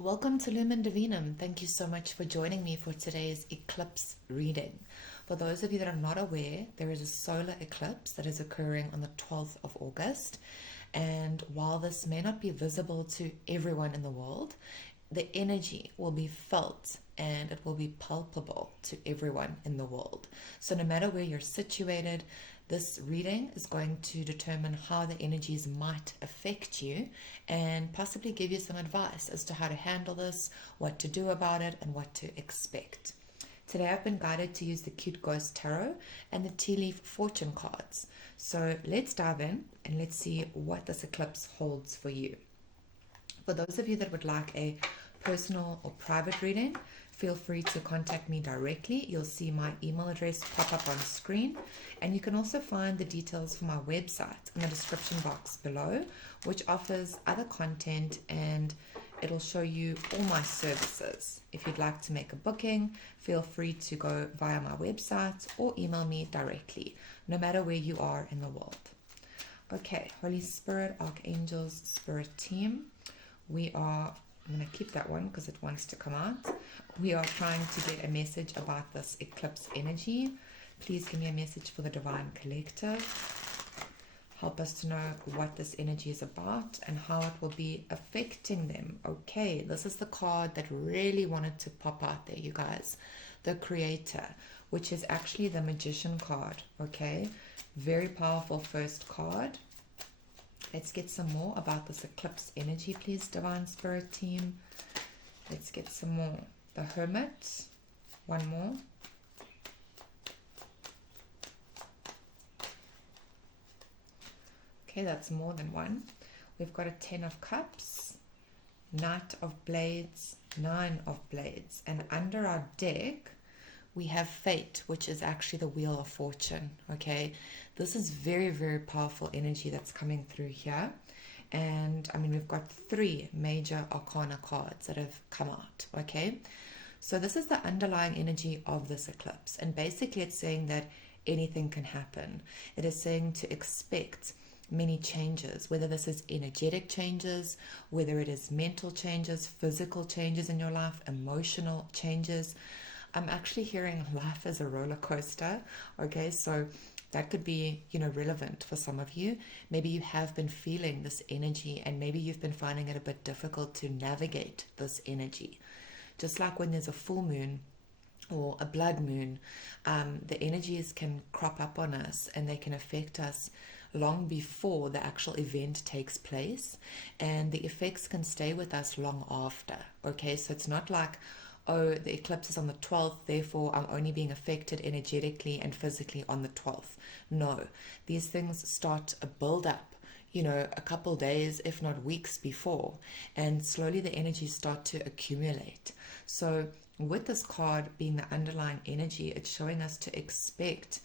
Welcome to Lumen Divinum. Thank you so much for joining me for today's eclipse reading. For those of you that are not aware, there is a solar eclipse that is occurring on the 12th of August. And while this may not be visible to everyone in the world, the energy will be felt and it will be palpable to everyone in the world. So no matter where you're situated, this reading is going to determine how the energies might affect you and possibly give you some advice as to how to handle this, what to do about it, and what to expect. Today I've been guided to use the Cute Ghost Tarot and the Tea Leaf Fortune cards. So let's dive in and let's see what this eclipse holds for you. For those of you that would like a personal or private reading, feel free to contact me directly. You'll see my email address pop up on screen, and you can also find the details for my website in the description box below, which offers other content, and it'll show you all my services. If you'd like to make a booking, feel free to go via my website or email me directly, no matter where you are in the world. Okay, Holy Spirit, Archangels, Spirit Team, I'm going to keep that one because it wants to come out. We are trying to get a message about this eclipse energy. Please give me a message for the Divine Collective. Help us to know what this energy is about and how it will be affecting them. Okay, this is the card that really wanted to pop out there, you guys. The Creator, which is actually the Magician card. Okay, very powerful first card. Let's get some more about this eclipse energy, please, Divine Spirit Team. Let's get some more. The Hermit. One more. Okay, that's more than one. We've got a 10 of Cups, Knight of Blades, 9 of Blades. And under our deck, we have Fate, which is actually the Wheel of Fortune. Okay, this is very, very powerful energy that's coming through here. And I mean, we've got 3 major arcana cards that have come out. Okay, so this is the underlying energy of this eclipse, and basically it's saying that anything can happen. It is saying to expect many changes, whether this is energetic changes, whether it is mental changes, physical changes in your life, emotional changes. I'm actually hearing life as a roller coaster. Okay, so that could be, relevant for some of you. Maybe you have been feeling this energy and maybe you've been finding it a bit difficult to navigate this energy. Just like when there's a full moon or a blood moon, the energies can crop up on us and they can affect us long before the actual event takes place, and the effects can stay with us long after. Okay, so it's not like, oh, the eclipse is on the 12th, therefore I'm only being affected energetically and physically on the 12th. No, these things start a build up, a couple days, if not weeks before, and slowly the energies start to accumulate. So with this card being the underlying energy, it's showing us to expect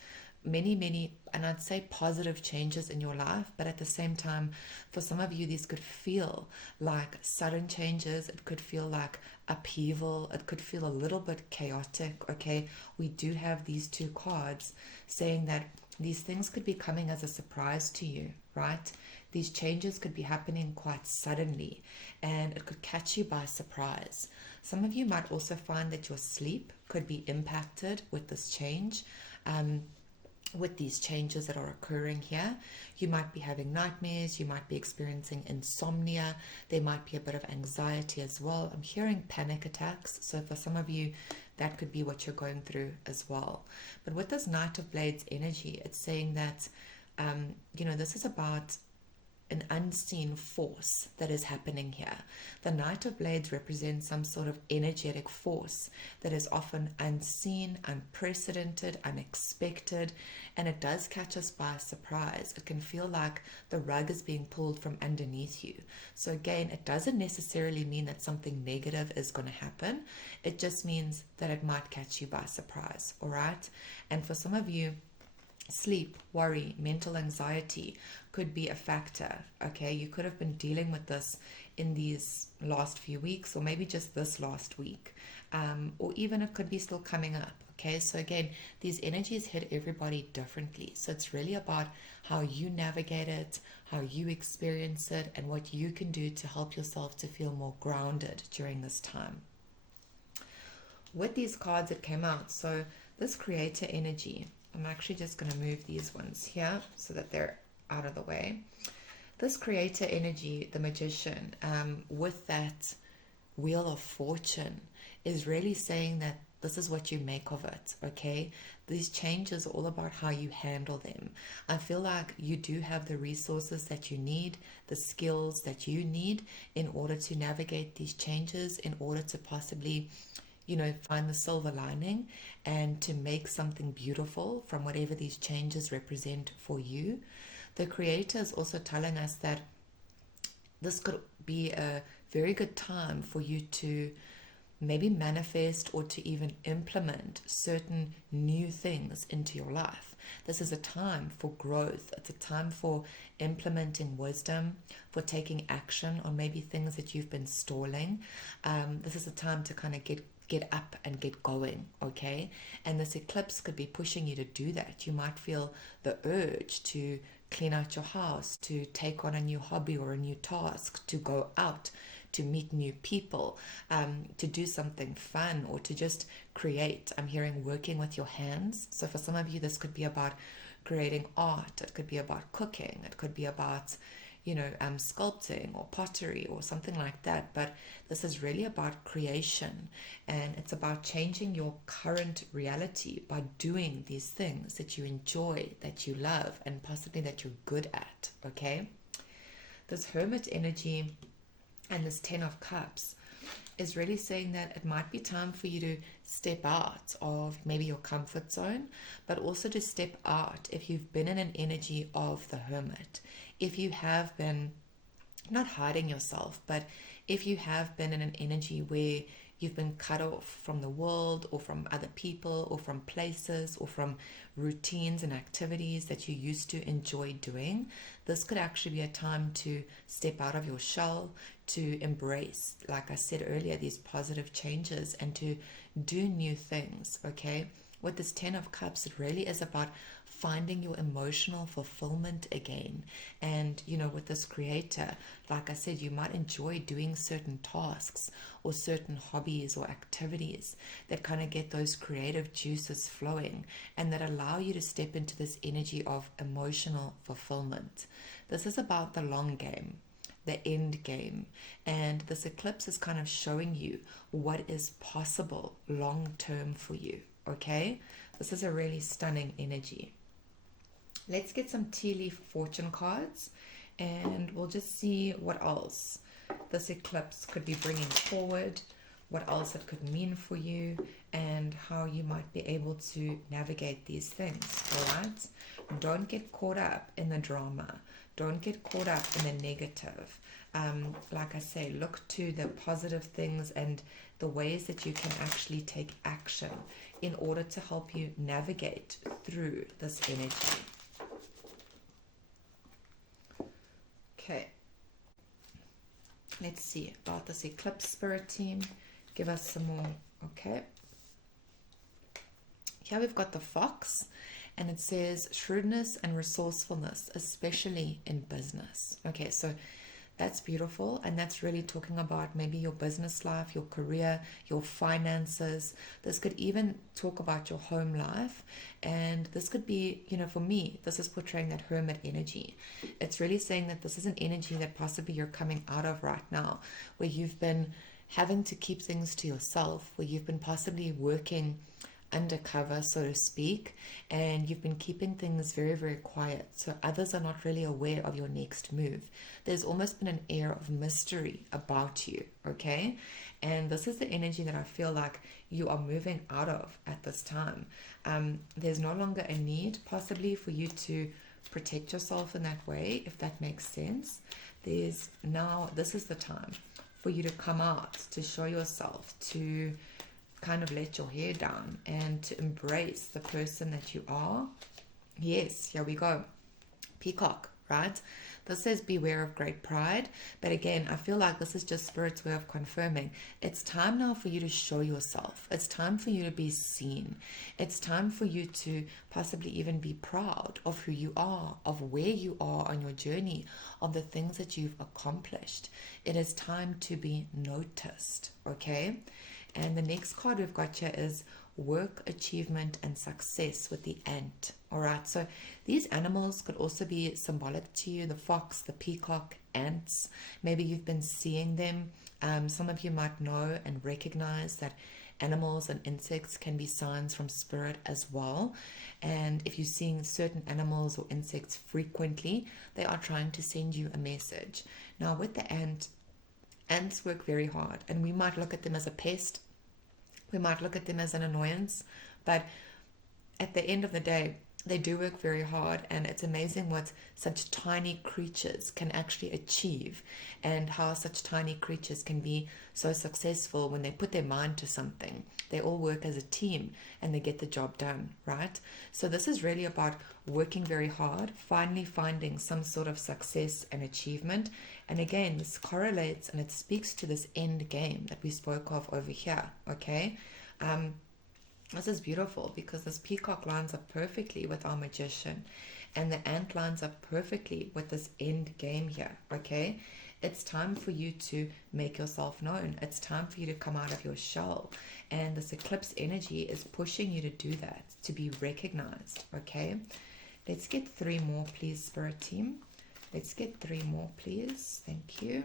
many, and I'd say positive changes in your life, but at the same time, for some of you, these could feel like sudden changes. It could feel like upheaval. It could feel a little bit chaotic. Okay, we do have these 2 cards saying that these things could be coming as a surprise to you, right? These changes could be happening quite suddenly and it could catch you by surprise. Some of you might also find that your sleep could be impacted with this change. With these changes that are occurring here, you might be having nightmares, you might be experiencing insomnia, there might be a bit of anxiety as well. I'm hearing panic attacks, so for some of you that could be what you're going through as well. But with this Knight of Blades energy, it's saying that this is about an unseen force that is happening here. The Knight of Blades represents some sort of energetic force that is often unseen, unprecedented, unexpected, and it does catch us by surprise. It can feel like the rug is being pulled from underneath you. So again, it doesn't necessarily mean that something negative is going to happen. It just means that it might catch you by surprise, all right? And for some of you, sleep, worry, mental anxiety could be a factor. Okay, you could have been dealing with this in these last few weeks, or maybe just this last week, or even it could be still coming up. Okay, so again, these energies hit everybody differently. So it's really about how you navigate it, how you experience it, and what you can do to help yourself to feel more grounded during this time. With these cards that came out, so this creator energy, I'm actually just going to move these ones here so that they're out of the way. This creator energy, the magician, with that wheel of fortune, is really saying that this is what you make of it. Okay, these changes are all about how you handle them. I feel like you do have the resources that you need, the skills that you need in order to navigate these changes, in order to possibly, find the silver lining and to make something beautiful from whatever these changes represent for you. The creator is also telling us that this could be a very good time for you to maybe manifest or to even implement certain new things into your life. This is a time for growth. It's a time for implementing wisdom, for taking action on maybe things that you've been stalling. This is a time to kind of get up and get going, okay? And this eclipse could be pushing you to do that. You might feel the urge to clean out your house, to take on a new hobby or a new task, to go out, to meet new people, to do something fun, or to just create. I'm hearing working with your hands. So for some of you, this could be about creating art. It could be about cooking. It could be about, sculpting or pottery or something like that. But this is really about creation, and it's about changing your current reality by doing these things that you enjoy, that you love, and possibly that you're good at. Okay, this hermit energy and this 10 of cups is really saying that it might be time for you to step out of maybe your comfort zone, but also to step out if you've been in an energy of the hermit. If you have been not hiding yourself, but if you have been in an energy where you've been cut off from the world or from other people or from places or from routines and activities that you used to enjoy doing, this could actually be a time to step out of your shell, to embrace, like I said earlier, these positive changes and to do new things. Okay, with this 10 of cups, it really is about finding your emotional fulfillment again. And with this creator, like I said, you might enjoy doing certain tasks or certain hobbies or activities that kind of get those creative juices flowing and that allow you to step into this energy of emotional fulfillment. This is about the long game, the end game, and this eclipse is kind of showing you what is possible long term for you. Okay, this is a really stunning energy. Let's get some tea leaf fortune cards and we'll just see what else this eclipse could be bringing forward, what else it could mean for you, and how you might be able to navigate these things. All right, don't get caught up in the drama, don't get caught up in the negative. Like I say, look to the positive things and the ways that you can actually take action in order to help you navigate through this energy. Okay, let's see about this eclipse spirit team. Give us some more. Okay, here we've got the fox, and it says shrewdness and resourcefulness, especially in business. Okay, so that's beautiful, and that's really talking about maybe your business life, your career, your finances. This could even talk about your home life, and this could be, for me, this is portraying that hermit energy. It's really saying that this is an energy that possibly you're coming out of right now, where you've been having to keep things to yourself, where you've been possibly working undercover, so to speak, and you've been keeping things very, very quiet, so others are not really aware of your next move. There's almost been an air of mystery about you. Okay, and this is the energy that I feel like you are moving out of at this time. There's no longer a need possibly for you to protect yourself in that way, if that makes sense. This is the time for you to come out, to show yourself, to kind of let your hair down and to embrace the person that you are Yes, here we go. Peacock, right? This says beware of great pride. But again, I feel like this is just Spirit's way of confirming it's time now for you to show yourself. It's time for you to be seen. It's time for you to possibly even be proud of who you are, of where you are on your journey, of the things that you've accomplished. It is time to be noticed, okay? And the next card we've got here is work, achievement, and success with the ant. All right, so these animals could also be symbolic to you: the fox, the peacock, ants. Maybe you've been seeing them. Some of you might know and recognize that animals and insects can be signs from Spirit as well. And if you're seeing certain animals or insects frequently, they are trying to send you a message. Now, with the ant, ants work very hard, and we might look at them as a pest. We might look at them as an annoyance, but at the end of the day, they do work very hard, and it's amazing what such tiny creatures can actually achieve, and how such tiny creatures can be so successful when they put their mind to something. They all work as a team and they get the job done, right? So this is really about working very hard, finally finding some sort of success and achievement. And again, this correlates and it speaks to this end game that we spoke of over here, okay? This is beautiful because this peacock lines up perfectly with our magician, and the ant lines up perfectly with this end game here, okay? It's time for you to make yourself known. It's time for you to come out of your shell. And this eclipse energy is pushing you to do that, to be recognized, okay? Let's get 3 more, please, Spirit team. Let's get 3 more, please. Thank you.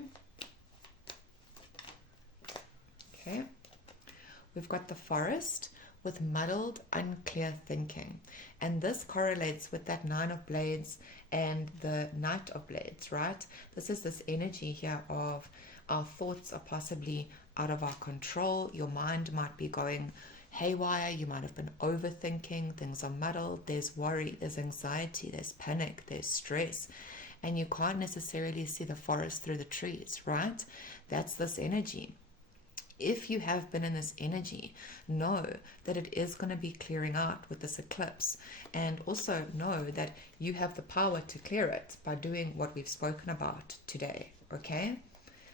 Okay. We've got the forest with muddled, unclear thinking. And this correlates with that 9 of blades and the Knight of blades, right? This is this energy here of our thoughts are possibly out of our control. Your mind might be going haywire. You might have been overthinking. Things are muddled. There's worry, there's anxiety, there's panic, there's stress. And you can't necessarily see the forest through the trees, right? That's this energy. If you have been in this energy, know that it is going to be clearing out with this eclipse. And also know that you have the power to clear it by doing what we've spoken about today, okay?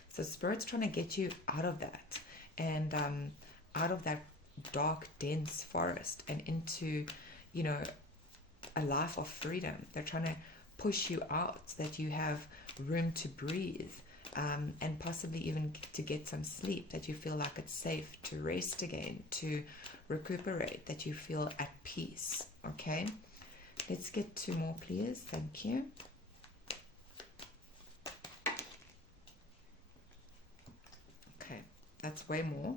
So Spirit's trying to get you out of that, and out of that dark, dense forest and into, you know, a life of freedom. They're trying to push you out so that you have room to breathe. And possibly even to get some sleep, that you feel like it's safe to rest again, to recuperate, that you feel at peace, okay? Let's get 2 more, please. Thank you. Okay, that's way more.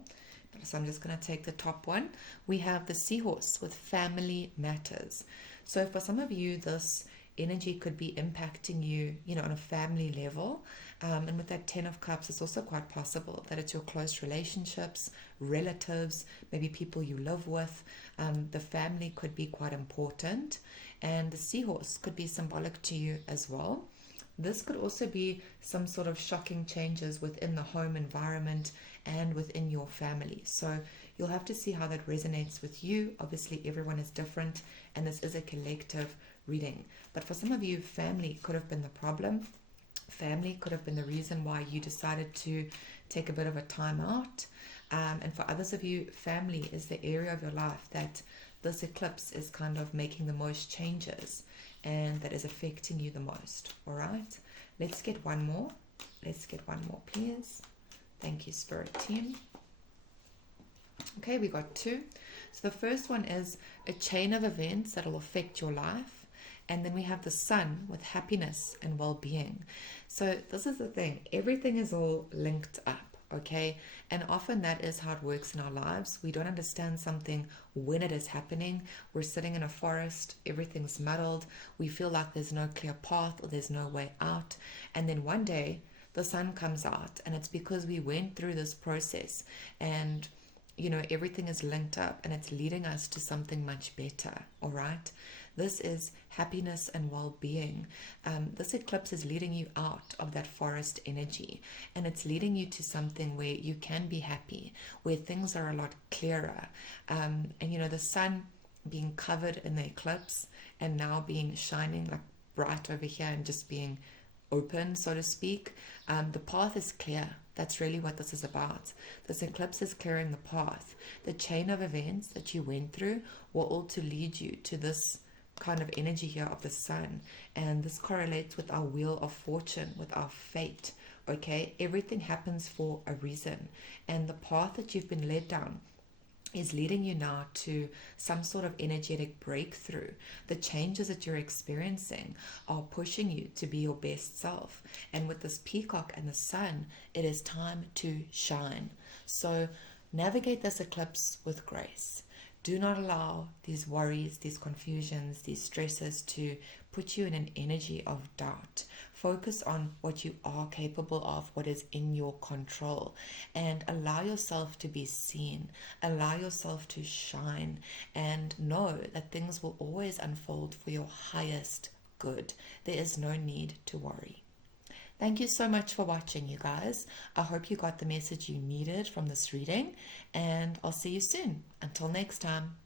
So I'm just going to take the top one. We have the seahorse with family matters. So for some of you, this energy could be impacting you, you know, on a family level. And with that 10 of Cups, it's also quite possible that it's your close relationships, relatives, maybe people you live with. The family could be quite important. And the seahorse could be symbolic to you as well. This could also be some sort of shocking changes within the home environment and within your family. So you'll have to see how that resonates with you. Obviously, everyone is different, and this is a collective reading. But for some of you, family could have been the problem. Family could have been the reason why you decided to take a bit of a time out. And for others of you, family is the area of your life that this eclipse is kind of making the most changes and that is affecting you the most. All right, let's get 1 more. Let's get 1 more, please. Thank you, Spirit team. Okay, we got 2. So the first one is a chain of events that will affect your life. And then we have the sun with happiness and well-being. So this is the thing. Everything is all linked up, okay? And often that is how it works in our lives. We don't understand something when it is happening. We're sitting in a forest. Everything's muddled. We feel like there's no clear path or there's no way out. And then one day the sun comes out. And it's because we went through this process. And, you know, everything is linked up. And it's leading us to something much better, all right? This is happiness and well-being. This eclipse is leading you out of that forest energy, and it's leading you to something where you can be happy, where things are a lot clearer. And you know, the sun being covered in the eclipse and now being shining like bright over here and just being open, so to speak. The path is clear. That's really what this is about. This eclipse is clearing the path. The chain of events that you went through were all to lead you to this kind of energy here of the sun. And this correlates with our wheel of fortune, with our fate. Okay, everything happens for a reason. And the path that you've been led down is leading you now to some sort of energetic breakthrough. The changes that you're experiencing are pushing you to be your best self. And with this peacock and the sun, it is time to shine. So navigate this eclipse with grace. Do not allow these worries, these confusions, these stresses to put you in an energy of doubt. Focus on what you are capable of, what is in your control, and allow yourself to be seen. Allow yourself to shine, and know that things will always unfold for your highest good. There is no need to worry. Thank you so much for watching, you guys. I hope you got the message you needed from this reading, and I'll see you soon. Until next time.